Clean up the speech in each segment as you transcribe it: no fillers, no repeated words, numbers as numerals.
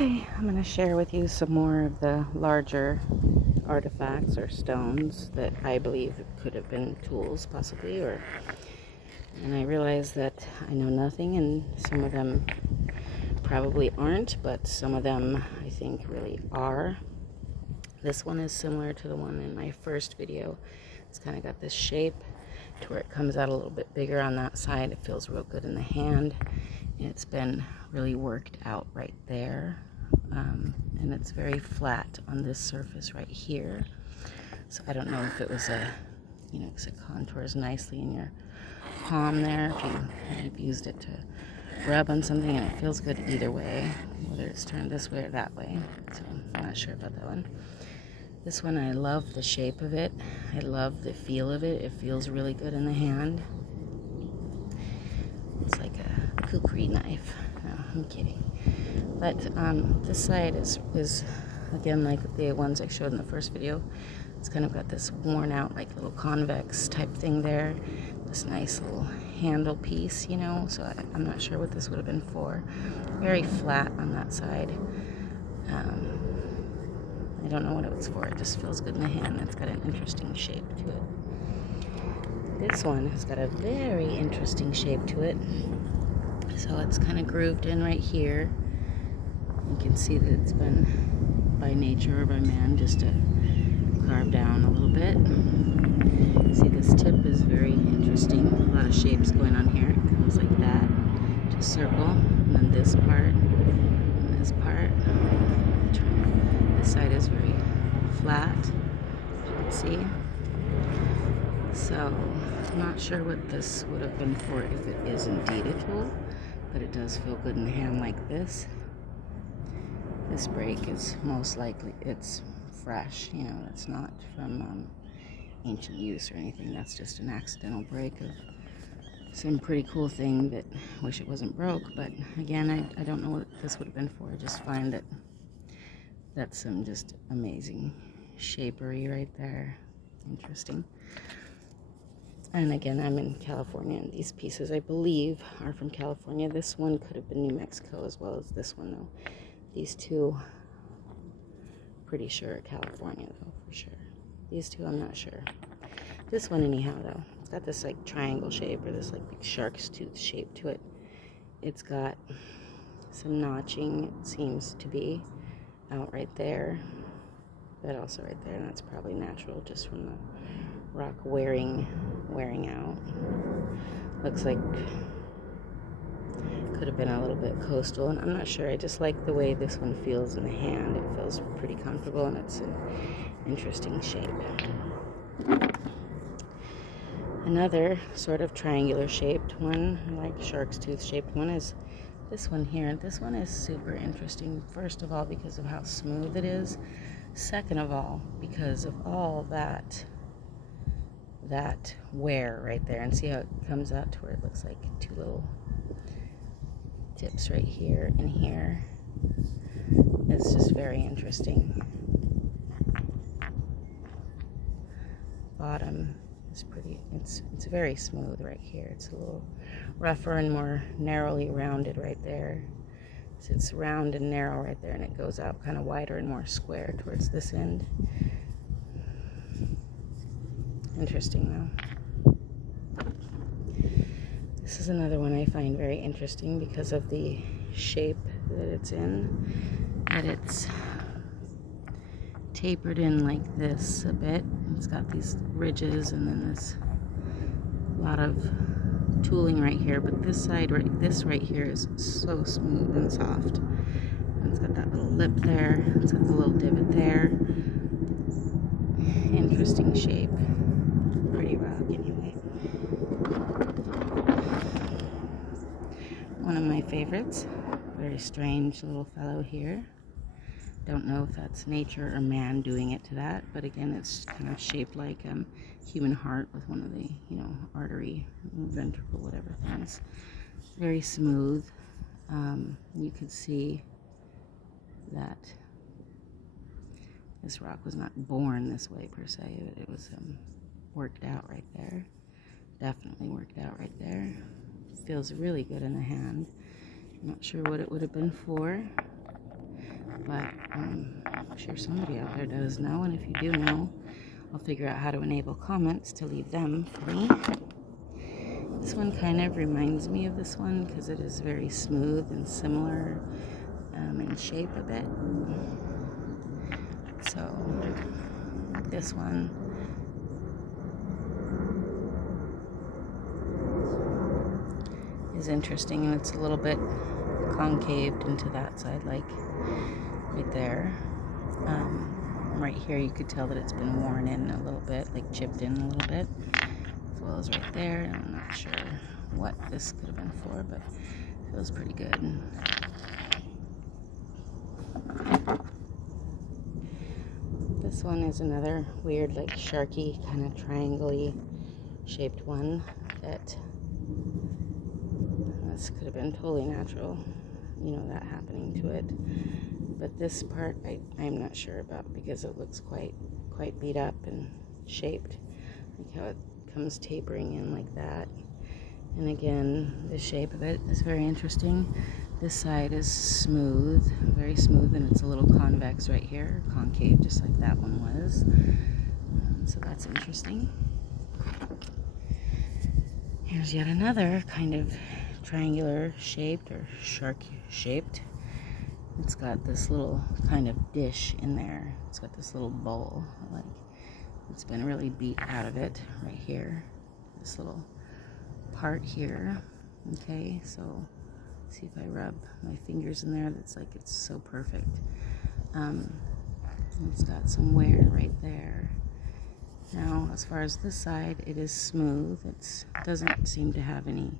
Okay, I'm going to share with you some more of the larger artifacts or stones that I believe could have been tools, possibly, and I realize that I know nothing, and some of them probably aren't, but some of them I think really are. This one is similar to the one in my first video. It's kind of got this shape to where it comes out a little bit bigger on that side. It feels real good in the hand, and it's been really worked out right there. And it's very flat on this surface right here. So I don't know if it was because it contours nicely in your palm there, if you've used it to rub on something, and it feels good either way, whether it's turned this way or that way. So I'm not sure about that one. This one, I love the shape of it. I love the feel of it. It feels really good in the hand. It's like a kukri knife. No, I'm kidding. But this side is again like the ones I showed in the first video. It's kind of got this worn out like little convex type thing there. This nice little handle piece, so I'm not sure what this would have been for. Very flat on that side. I don't know what it was for. It just feels good in the hand. It's got an interesting shape to it. This one has got a very interesting shape to it. So it's kind of grooved in right here. You can see that it's been by nature or by man just carved down a little bit. See, this tip is very interesting. A lot of shapes going on here. It comes like that to circle, and then this part, and this part. This side is very flat, as you can see. So I'm not sure what this would have been for if it is indeed a tool, but it does feel good in the hand like this. This break is most likely, it's fresh, it's not from ancient use or anything. That's just an accidental break of some pretty cool thing that I wish it wasn't broke. But again, I don't know what this would have been for. I just find that that's some just amazing shapery right there. Interesting. And again, I'm in California, and these pieces, I believe, are from California. This one could have been New Mexico as well as this one, though. These two, pretty sure are California, though, for sure. These two, I'm not sure. This one, anyhow, though, it's got this, like, triangle shape, or this, like, big shark's tooth shape to it. It's got some notching, it seems to be, out right there, but also right there, and that's probably natural, just from the rock wearing out. Looks like could have been a little bit coastal, and I'm not sure. I just like the way this one feels in the hand. It feels pretty comfortable, and it's an interesting shape. Another sort of triangular shaped one, like shark's tooth shaped one, is this one here. This one is super interesting, first of all, because of how smooth it is. Second of all, because of all that wear right there. And see how it comes out to where it looks like two little tips right here and here. It's just very interesting. Bottom is pretty, it's very smooth right here. It's a little rougher and more narrowly rounded right there. So it's round and narrow right there, and it goes out kind of wider and more square towards this end. Interesting, though. This is another one I find very interesting because of the shape that it's in, that it's tapered in like this a bit. It's got these ridges and then this lot of tooling right here, but this right here is so smooth and soft. And it's got that little lip there, it's got the little divot there. Interesting shape. Pretty rock anyway. One of my favorites. Very strange little fellow here. Don't know if that's nature or man doing it to that, but again, it's kind of shaped like a human heart with one of the, artery, ventricle, whatever things. Very smooth. You could see that this rock was not born this way per se, but it was worked out right there. Definitely worked out right there. Feels really good in the hand. I'm not sure what it would have been for. but I'm sure somebody out there does know, and if you do know, I'll figure out how to enable comments to leave them for me. This one kind of reminds me of this one because it is very smooth and similar in shape a bit. So this one is interesting, and it's a little bit concaved into that side, like right there. Right here you could tell that it's been worn in a little bit, like chipped in a little bit, as well as right there. I'm not sure what this could have been for, but it feels pretty good. This one is another weird, like sharky, kind of triangle-y shaped one that this could have been totally natural, you know, that happening to it. But this part I'm not sure about because it looks quite beat up and shaped. Like how it comes tapering in like that. And again, the shape of it is very interesting. This side is smooth, very smooth, and it's a little convex right here, concave, just like that one was. So that's interesting. Here's yet another kind of triangular shaped or shark shaped. It's got this little kind of dish in there. It's got this little bowl, like it's been really beat out of it right here. This little part here. Okay, so see if I rub my fingers in there. That's like it's so perfect. It's got some wear right there. Now, as far as this side, it is smooth. It doesn't seem to have any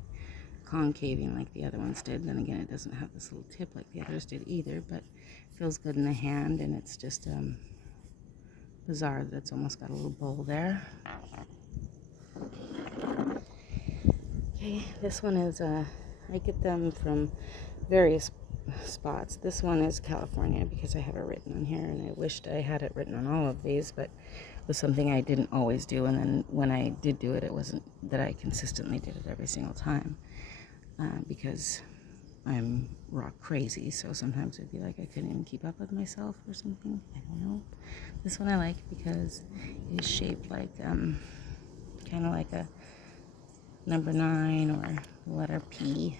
concaving like the other ones did. Then again, it doesn't have this little tip like the others did either, but it feels good in the hand, and it's just bizarre that it's almost got a little bowl there. Okay, this one is I get them from various spots. This one is California because I have it written on here, and I wished I had it written on all of these, but it was something I didn't always do, and then when I did do it, it wasn't that I consistently did it every single time. Because I'm rock crazy, so sometimes it'd be like I couldn't even keep up with myself or something. I don't know. This one I like because it is shaped like kind of like a number 9 or letter P.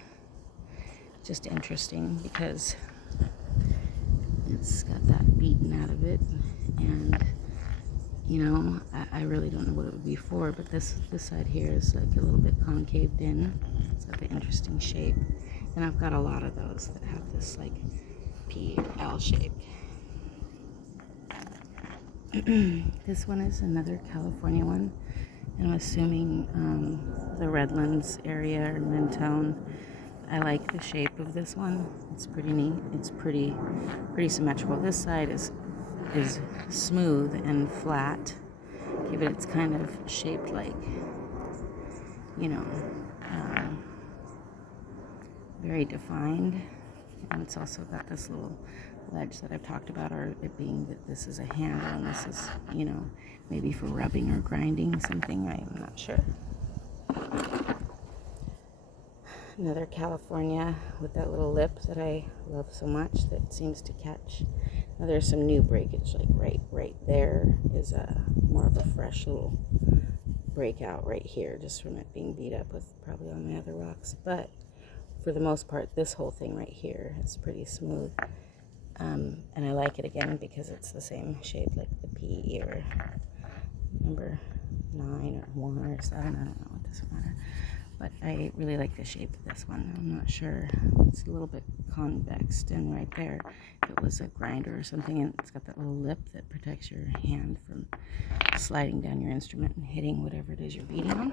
Just interesting because it's got that beaten out of it, and you know, I really don't know what it would be for, but this side here is like a little bit concaved in. It's got the interesting shape, and I've got a lot of those that have this like L shape. This one is another California one, and I'm assuming the Redlands area or Mentone. I like the shape of this one. It's pretty neat. It's pretty symmetrical. This side is smooth and flat. Okay, but it's kind of shaped like, you know, very defined. And it's also got this little ledge that I've talked about, or it being that this is a handle and this is, you know, maybe for rubbing or grinding something. I'm not sure. Another California with that little lip that I love so much that seems to catch. Now there's some new breakage, like right there is a more of a fresh little breakout right here, just from it being beat up with probably all my other rocks. But for the most part, this whole thing right here is pretty smooth. And I like it again because it's the same shape like the P or number 9 or 1 or 7. I don't know, it doesn't matter. But I really like the shape of this one. I'm not sure. It's a little bit convexed in right there. If it was a grinder or something, and it's got that little lip that protects your hand from sliding down your instrument and hitting whatever it is you're beating on.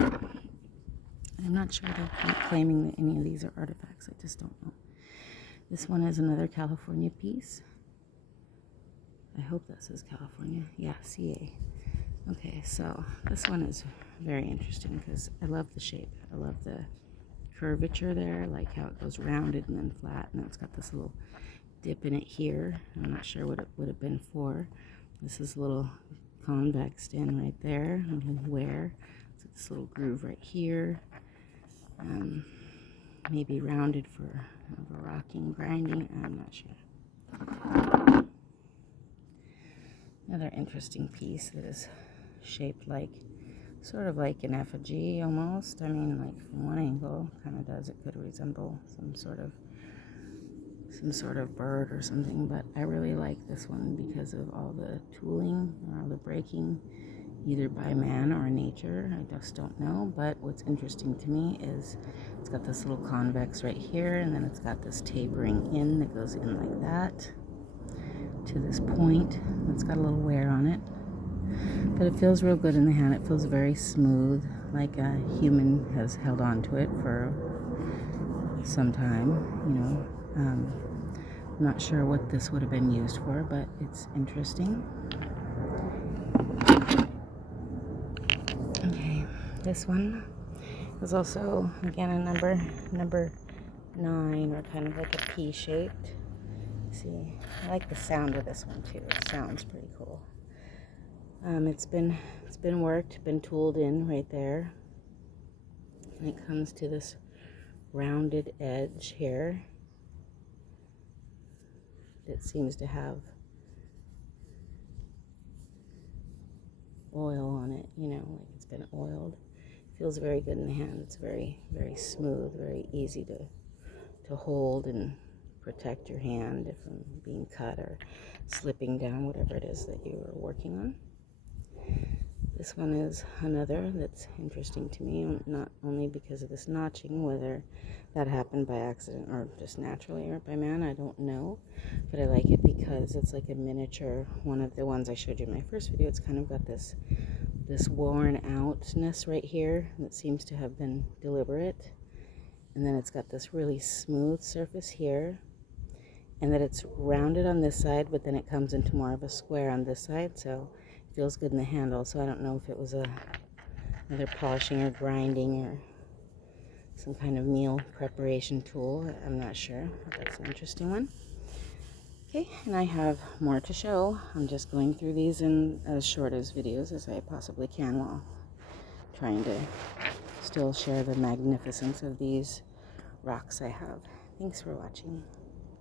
I'm not sure. They're not claiming that any of these are artifacts. I just don't know. This one is another California piece. I hope that says California. Yeah, CA. Okay, so this one is very interesting because I love the shape. I love the curvature there, like how it goes rounded and then flat, and it's got this little dip in it here. I'm not sure what it would have been for. This is a little convexed in right there, a little wear. So this little groove right here. Maybe rounded for rocking, grinding. I'm not sure. another interesting piece that is shaped like, sort of like an effigy almost. I mean, like from one angle, kind of does. It could resemble some sort of bird or something, but I really like this one because of all the tooling or all the breaking, either by man or nature. I just don't know. But what's interesting to me is it's got this little convex right here, and then it's got this tapering in that goes in like that to this point. It's got a little wear on it, but it feels real good in the hand. It feels very smooth, like a human has held on to it for some time, you know. I'm not sure what this would have been used for, but it's interesting. Okay, this one is also, again, a number 9, or kind of like a P-shaped. See, I like the sound of this one too. It sounds pretty cool. It's been worked, been tooled in right there, and it comes to this rounded edge here. It seems to have oil on it, you know, like it's been oiled. Feels very good in the hand. It's very, very smooth, very easy to hold and protect your hand from being cut or slipping down, whatever it is that you are working on. This one is another that's interesting to me, not only because of this notching, whether that happened by accident or just naturally or by man, I don't know, but I like it because it's like a miniature one of the ones I showed you in my first video. It's kind of got this worn outness right here that seems to have been deliberate, and then it's got this really smooth surface here, and that it's rounded on this side, but then it comes into more of a square on this side, so it feels good in the handle. So I don't know if it was another polishing or grinding or some kind of meal preparation tool. I'm not sure, but that's an interesting one. Okay, and I have more to show. I'm just going through these in as short as videos as I possibly can while trying to still share the magnificence of these rocks I have. Thanks for watching.